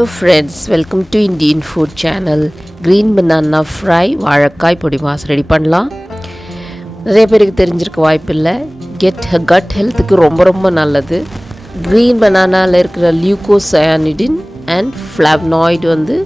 Hello friends, welcome to Indian Food Channel. Green banana fry வாழைக்காய் பொடி mass ready பண்ணலாம். நிறைய பேருக்கு தெரிஞ்சிருக்க வாய்ப்பில்லை. கட் ஹெல்த்துக்கு ரொம்ப நல்லது. க்ரீன் பனானாவில் இருக்கிற லியூகோசயானிடின் அண்ட் ஃப்ளாவனாய்டு வந்து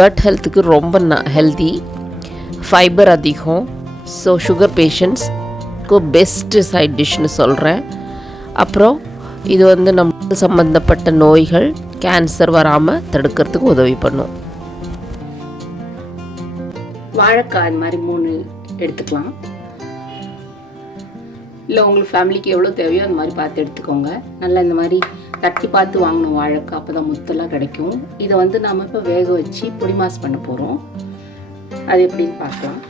கட் ஹெல்த்துக்கு ரொம்ப ஹெல்தி. ஃபைபர் அதிகம். ஸோ சுகர் பேஷண்ட்ஸ்க்கு பெஸ்ட்டு சைட் டிஷ்னு சொல்கிறேன். அப்புறம் இது வந்து நம்ம சம்மந்தப்பட்ட நோய்கள் கேன்சர் வராமல் தடுக்கிறதுக்கு உதவி பண்ணும். வாழைக்காய் இந்த மாதிரி 3 எடுத்துக்கலாம். இல்லை உங்களுக்கு ஃபேமிலிக்கு எவ்வளோ தேவையோ அந்த மாதிரி பார்த்து எடுத்துக்கோங்க. நல்லா இந்த மாதிரி தட்டி பார்த்து வாங்கணும் வாழைக்காய், அப்போ தான் முத்தெல்லாம் கிடைக்கும். இதை வந்து நாம் இப்போ வேக வச்சு பொடி மாஸ் பண்ண போகிறோம். அது எப்படின்னு பார்க்கலாம்.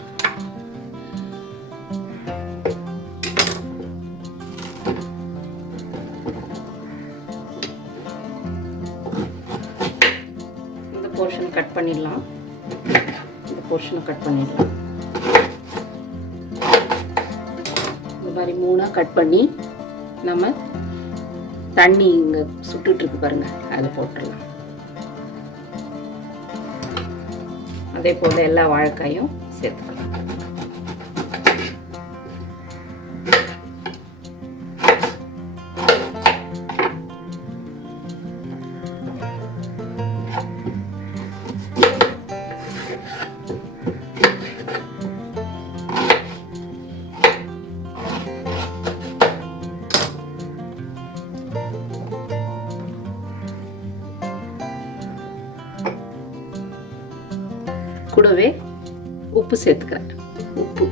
போர்ஷன் கட் பண்ணிடலாம். இந்த போர்ஷனை கட் பண்ணிடலாம். இந்த மாதிரி 3 கட் பண்ணி நம்ம தண்ணி இங்கே சுட்டுட்டு இருக்கு பாருங்க, அதை போட்டுடலாம். அதே போல் எல்லா வாழைக்காயும் சேர்த்துக்கலாம். கூடவே உப்பு சேர்த்துக்கிறேன். உப்பு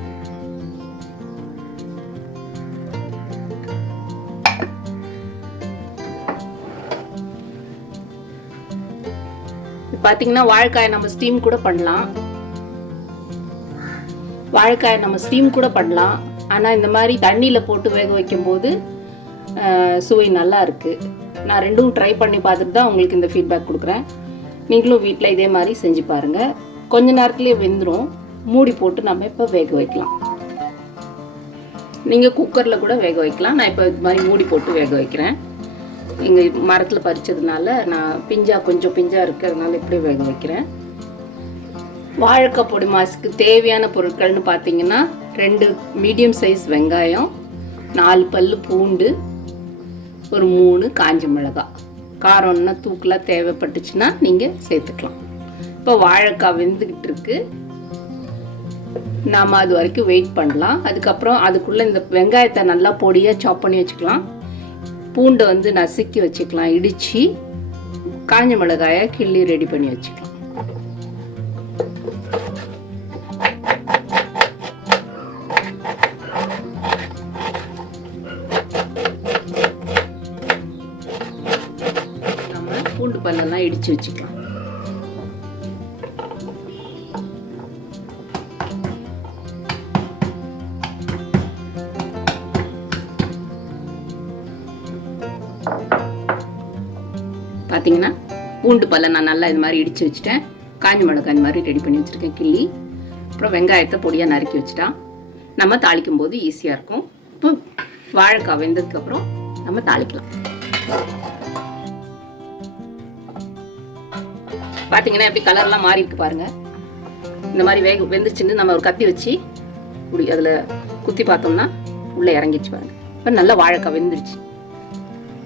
பாத்தீங்கன்னா வாழைக்காயை நம்ம ஸ்டீம் கூட பண்ணலாம். ஆனா இந்த மாதிரி தண்ணியில போட்டு வேக வைக்கும் போது சுவை நல்லா இருக்கு. நான் ரெண்டும் ட்ரை பண்ணி பார்த்துட்டு தான் உங்களுக்கு இந்த ஃபீட்பேக் கொடுக்குறேன். நீங்களும் வீட்டில் இதே மாதிரி செஞ்சு பாருங்க. கொஞ்ச நேரத்துலேயே வெந்துடும். மூடி போட்டு நம்ம இப்போ வேக வைக்கலாம். நீங்கள் குக்கரில் கூட வேக வைக்கலாம். நான் இப்போ இது மாதிரி மூடி போட்டு வேக வைக்கிறேன். எங்கள் மரத்தில் பறித்ததுனால நான் கொஞ்சம் பிஞ்சாக இருக்கிறதுனால இப்படி வேக வைக்கிறேன். வாழைக்காய் பொடி மாசுக்கு தேவையான பொருட்கள்னு பார்த்தீங்கன்னா 2 மீடியம் சைஸ் வெங்காயம், 4 பல் பூண்டு, ஒரு 3 காஞ்ச மிளகாய். காரம்னா தூக்கலாக தேவைப்பட்டுச்சுன்னா நீங்கள் சேர்த்துக்கலாம். இப்போ வாழைக்காய் வெந்துக்கிட்டு இருக்கு. நாம் அது வரைக்கும் வெயிட் பண்ணலாம். அதுக்கப்புறம் அதுக்குள்ளே இந்த வெங்காயத்தை நல்லா பொடியாக சாப் பண்ணி வச்சுக்கலாம். பூண்டை வந்து நசுக்கி வச்சுக்கலாம், இடித்து. காஞ்ச மிளகாயை கிள்ளி ரெடி பண்ணி வச்சுக்கலாம். நம்ம பூண்டு பல்லெல்லாம் இடித்து வச்சுக்கலாம். பார்த்தீங்கன்னா பூண்டு பல்ல நான் நல்லா இது மாதிரி இடித்து வச்சுட்டேன். காஞ்ச மிளகாய் இந்த மாதிரி ரெடி பண்ணி வச்சுருக்கேன் கிள்ளி. அப்புறம் வெங்காயத்தை பொடியாக நறுக்கி வச்சுட்டா நம்ம தாளிக்கும் போது ஈஸியாக இருக்கும். இப்போ வாழைக்காய் வெந்ததுக்கப்புறம் நம்ம தாளிக்கலாம். பார்த்தீங்கன்னா எப்படி கலர்லாம் மாறி இருக்கு பாருங்க. இந்த மாதிரி வெந்துச்சுன்னு நம்ம ஒரு கத்தி வச்சு அதில் குத்தி பார்த்தோம்னா உள்ளே இறங்கிடுச்சு பாருங்க. இப்போ நல்லா வாழைக்காய் வெந்துருச்சு.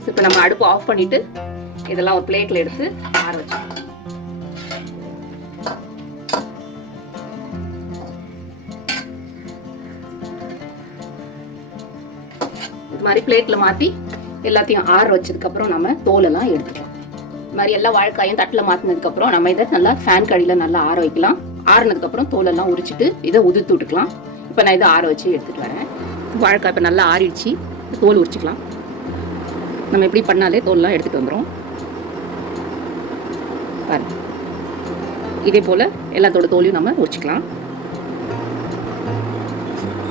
இப்போ நம்ம அடுப்பு ஆஃப் பண்ணிவிட்டு இதெல்லாம் ஒரு பிளேட்ல எடுத்து ஆற வச்சுக்கலாம். இது மாதிரி பிளேட்ல மாத்தி எல்லாத்தையும் ஆற வச்சதுக்கு அப்புறம் நம்ம தோலெல்லாம் எடுத்துக்கலாம். இது மாதிரி எல்லா வாழைக்காயும் தட்டுல மாத்தினதுக்கு அப்புறம் நம்ம இதை நல்லா ஃபேன் கடியில நல்லா ஆற வைக்கலாம். ஆறுனதுக்கு அப்புறம் தோலெல்லாம் உரிச்சிட்டு இதை உதிர்த்து விட்டுக்கலாம். இப்போ நான் இதை ஆற வச்சு எடுத்துட்டு வரேன். வாழைக்காய் இப்போ நல்லா ஆறிடுச்சு. தோல் உரிச்சிக்கலாம். நம்ம எப்படி பண்ணாலே தோல்லாம் எடுத்துட்டு வந்துடும். பாருங்க, இதே போல் எல்லாத்தோட தோலையும் நம்ம உரிச்சிக்கலாம்.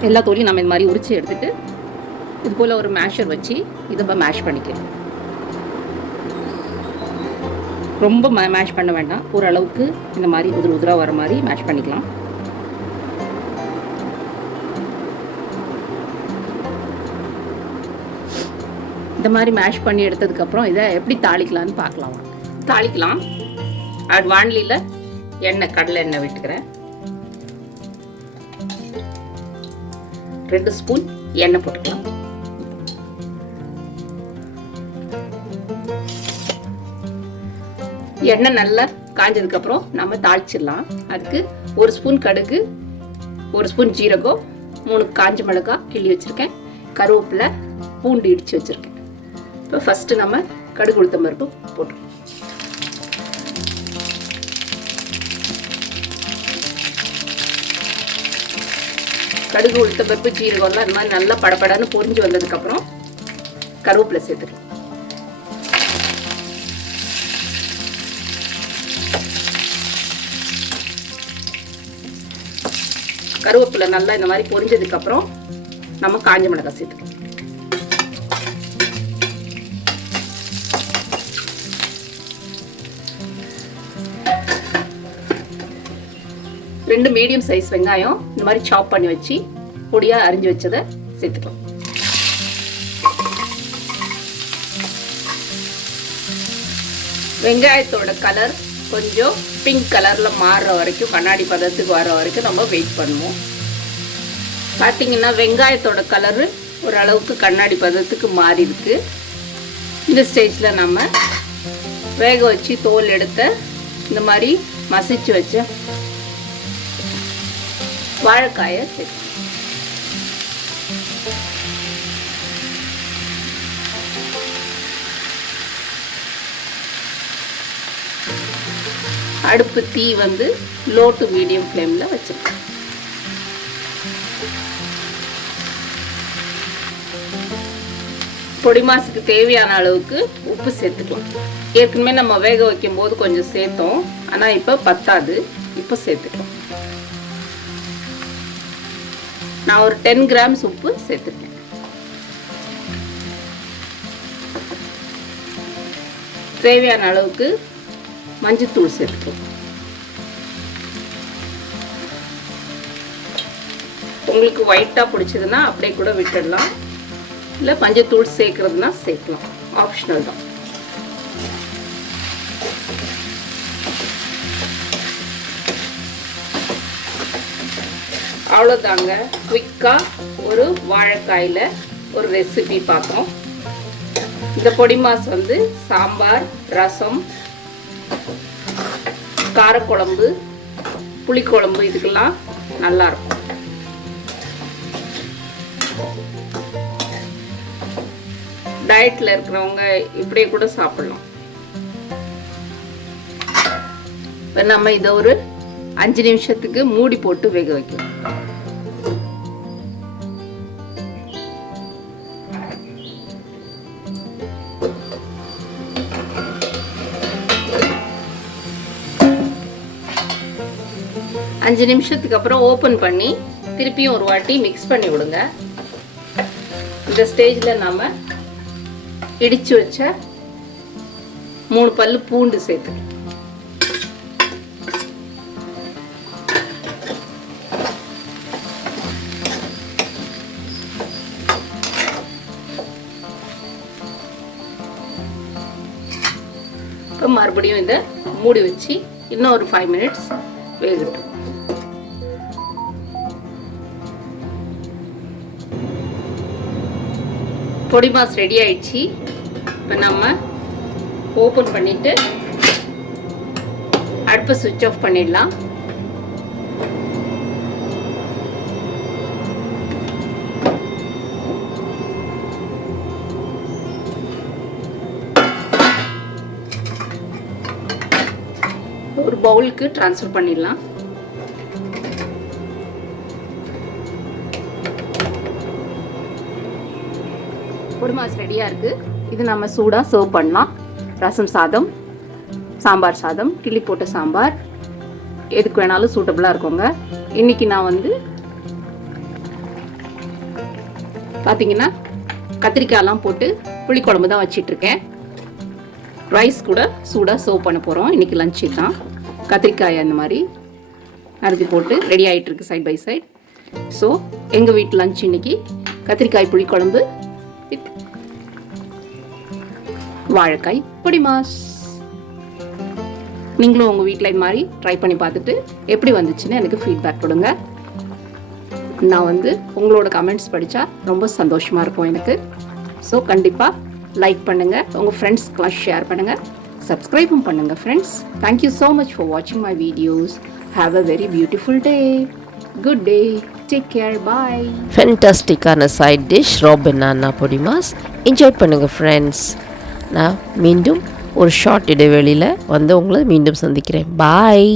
எல்லா தோலையும் நம்ம இந்த மாதிரி உரிச்சு எடுத்துட்டு இது போல் ஒரு மேஷர் வச்சு இதை மேஷ் பண்ணிக்கலாம். ரொம்ப மேஷ் பண்ண வேண்டாம். ஓரளவுக்கு இந்த மாதிரி உதிராக வர மாதிரி மேஷ் பண்ணிக்கலாம். இந்த மாதிரி மேஷ் பண்ணி எடுத்ததுக்கப்புறம் இதை எப்படி தாளிக்கலான்னு பார்க்கலாம். தாளிக்கலாம். வாணலியில் எண்ணெய், கடலை எண்ணெய் விட்டுக்கிறேன். 2 ஸ்பூன் எண்ணெய் போட்டுக்கலாம். எண்ணெய் நல்லா காஞ்சதுக்கு அப்புறம் நம்ம தாளிச்சிடலாம். அதுக்கு 1 ஸ்பூன் கடுகு, 1 ஸ்பூன் ஜீரகம், 3 காஞ்ச மிளகாய் கிள்ளி வச்சிருக்கேன், கருவேப்பிலை, பூண்டு இடிச்சு வச்சிருக்கேன். இப்போ ஃபர்ஸ்ட் நம்ம கடுகு உளுத்தம் பருப்பு போட்டுருவோம். கடுகு உளுத்தம் பருப்பு ஜீரகம்லாம் இந்த மாதிரி நல்லா படப்படன்னு பொரிஞ்சு வந்ததுக்கு அப்புறம் கருவேப்பிலை சேர்த்துக்கலாம். கருவேப்பிலை நல்லா இந்த மாதிரி பொரிஞ்சதுக்கு அப்புறம் நம்ம காஞ்ச மிளகாய் சேர்த்துக்கலாம். ரெண்டு மீடியம் சைஸ் வெங்காயம் இந்த மாதிரி சாப் பண்ணி வச்சு பொடியா அரிஞ்சு வச்சதை சேர்த்துக்கலாம். வெங்காயத்தோட கலர் கொஞ்சம் பிங்க் கலர்ல மாறுற வரைக்கும், கண்ணாடி பதத்துக்கு வர வரைக்கும் நம்ம வெயிட் பண்ணுவோம். பார்த்தீங்கன்னா வெங்காயத்தோட கலரு ஓரளவுக்கு கண்ணாடி பதத்துக்கு மாறி இருக்கு. இந்த ஸ்டேஜில் நம்ம வேக வச்சு தோல் எடுத்த இந்த மாதிரி மசிச்சு வச்ச வாழைக்காயை சேர்த்து அடுப்பு தீ வந்து லோ டு மீடியம் ஃப்ளேமில் வச்சிருக்கேன். பொடி மாசுக்கு தேவையான அளவுக்கு உப்பு சேர்த்துக்கலாம். ஏற்கனவே நம்ம வேக வைக்கும் போது கொஞ்சம் சேர்த்தோம், ஆனால் இப்போ பத்தாது, இப்போ சேர்த்துக்கலாம். நான் ஒரு 10 கிராம்ஸ் உப்பு சேர்த்துருக்கேன். தேவையான அளவுக்கு மஞ்சத்தூள் சேர்த்துக்கலாம். உங்களுக்கு ஒயிட்டாக பிடிச்சதுன்னா அப்படியே கூட விட்டுடலாம், இல்லை மஞ்சத்தூள் சேர்க்கறதுனா சேர்க்கலாம், ஆப்ஷனல் தான். அவ்வளோதாங்க, குயிக்காக ஒரு வாழைக்காயில் ஒரு ரெசிபி பார்த்தோம். இந்த பொடி மாஸ் வந்து சாம்பார், ரசம், காரக்குழம்பு, புளிக்குழம்பு இதுக்கெல்லாம் நல்லா இருக்கும். டயட்டில் இருக்கிறவங்க இப்படியே கூட சாப்பிடலாம். இப்போ நம்ம இதை ஒரு 5 நிமிஷத்துக்கு மூடி போட்டு வேக வைக்கலாம். அஞ்சு நிமிஷத்துக்கு அப்புறம் ஓப்பன் பண்ணி திருப்பியும் ஒரு வாட்டி மிக்ஸ் பண்ணி விடுங்க. இந்த ஸ்டேஜில் நாம இடிச்சு வச்ச 3 பல்லு பூண்டு சேர்த்து இப்போ மறுபடியும் இதை மூடி வச்சு இன்னும் ஒரு 5 மினிட்ஸ் வேகட்டும். பொடி மாஸ் ரெடி ஆயிடுச்சு. இப்போ நம்ம ஓப்பன் பண்ணிட்டு அடுப்பை சுவிட்ச் ஆஃப் பண்ணிடலாம். ஒரு பவுலுக்கு ட்ரான்ஸ்ஃபர் பண்ணிடலாம். பொடி மாஸ் ரெடியாக இருக்குது. இது நம்ம சூடாக சர்வ் பண்ணலாம். ரசம் சாதம், சாம்பார் சாதம், கிள்ளி போட்ட சாம்பார், எதுக்கு வேணாலும் சூட்டபுளாக இருக்குங்க. இன்றைக்கி நான் வந்து பார்த்தீங்கன்னா கத்திரிக்காயெல்லாம் போட்டு புளிக்குழம்பு தான் வச்சிட்ருக்கேன். ரைஸ் கூட சூடாக சர்வ் பண்ண போகிறோம். இன்றைக்கி லஞ்சு தான். கத்திரிக்காய் அந்த மாதிரி அரைச்சி போட்டு ரெடி ஆகிட்டுருக்கு சைட் பை சைட். ஸோ எங்கள் வீட்டு லஞ்ச் இன்றைக்கி கத்திரிக்காய் புளிக்குழம்பு வித் வாழைக்காய் பொடி மாஸ். நீங்களும் உங்கள் வீட்டில் இது மாதிரி ட்ரை பண்ணி பார்த்துட்டு எப்படி வந்துச்சுன்னு எனக்கு ஃபீட்பேக் கொடுங்க. நான் வந்து உங்களோட கமெண்ட்ஸ் படித்தா ரொம்ப சந்தோஷமாக இருக்கும் எனக்கு. ஸோ கண்டிப்பாக லைக் பண்ணுங்கள், உங்கள் ஃப்ரெண்ட்ஸ்க்கெலாம் ஷேர் பண்ணுங்கள், சப்ஸ்கிரைபும் பண்ணுங்கள் friends. Thank you so much for வாட்சிங் my videos. Have a very beautiful day. Good day. Take care. Bye. ஃபென்டாஸ்டிக்கான சைட் டிஷ் ரா பனானா பொடி மாஸ். என்ஜாய் பண்ணுங்கள் ஃப்ரெண்ட்ஸ். நான் மீண்டும் ஒரு ஷார்ட் இடைவெளியில் வந்து உங்களை மீண்டும் சந்திக்கிறேன். பாய்.